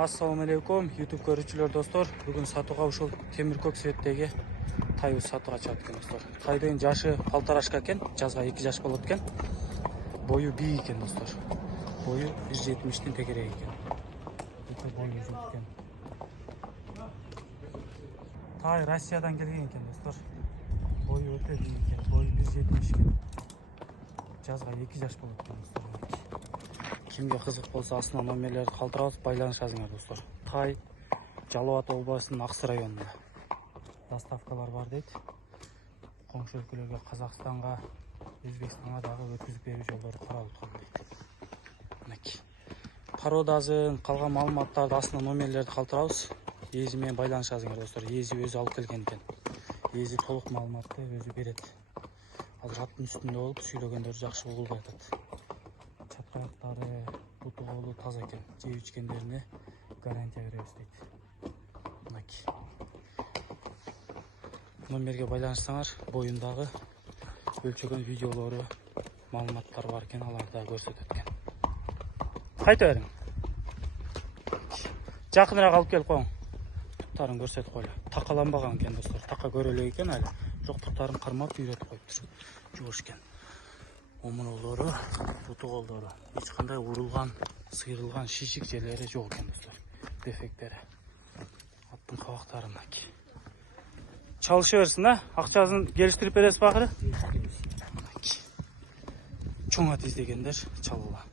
Assalamu alaikum YouTube көрүүчүлөр достор. Бүгүн сатууга ушул темир көк светтеги тайыбыз сатууга чыгат экен достор. Тайдын жашы 1,5 экен, жазга 2 жаш болот экен. Бою бийик экен достор. Бою 170тин тегерек экен. Өтө бою жок экен. Тай Россиядан келген экен достор. Бою өтө бийик экен. Бою 170 экен. Жазга 2 жаш болот экен достор. Kimге кызык болсо астына номерлерди калтырабыз, байланышасыңар достор. Тай Жалал Абад областынын Аксы районунда. Доставкалар бар дейт. Коңшу өлкөлөргө, Казакстанга, Өзбекстанга дагы өткүзүп берүү жолдору каралып аткан дейт. Мынакей. Пародазын калган маалыматтарды астына номерлерди калтырабыз. Ээзи менен байланышасыңар достор. Ээзи өзү алып келген экен. Ээзи толук маалыматты өзү берет. Азыр аттын үстүндө болуп сүйлөгөндөр жакшы угулуп атат. Чапкырактары, буту колу таза экен. Жеп ичкендерине гарантия беребиз дейт. Мынакей. Номерге байланышсаңар, боюндагы өлчөгөн видеолору, маалыматтар бар экен, аларды да көрсөтөт экен. Кайта бериң. Жакыныраак алып келип коюң. Туттарын көрсөтүп койлу. Такаланбаган экен достор. Така көрө элек экен али. Бирок туттарын кармап үйрөтүп коюптур. Жугуш экен. Омуролору, буту колдору эч кандай урулган, сыйрылган, шишик жерлери жок экен достор. Дефекттери. Аттын кабактары мынакей. Чалыша берсин да, акчасын келиштирип бересиз акыры. Чоң ат издегендер чалыла.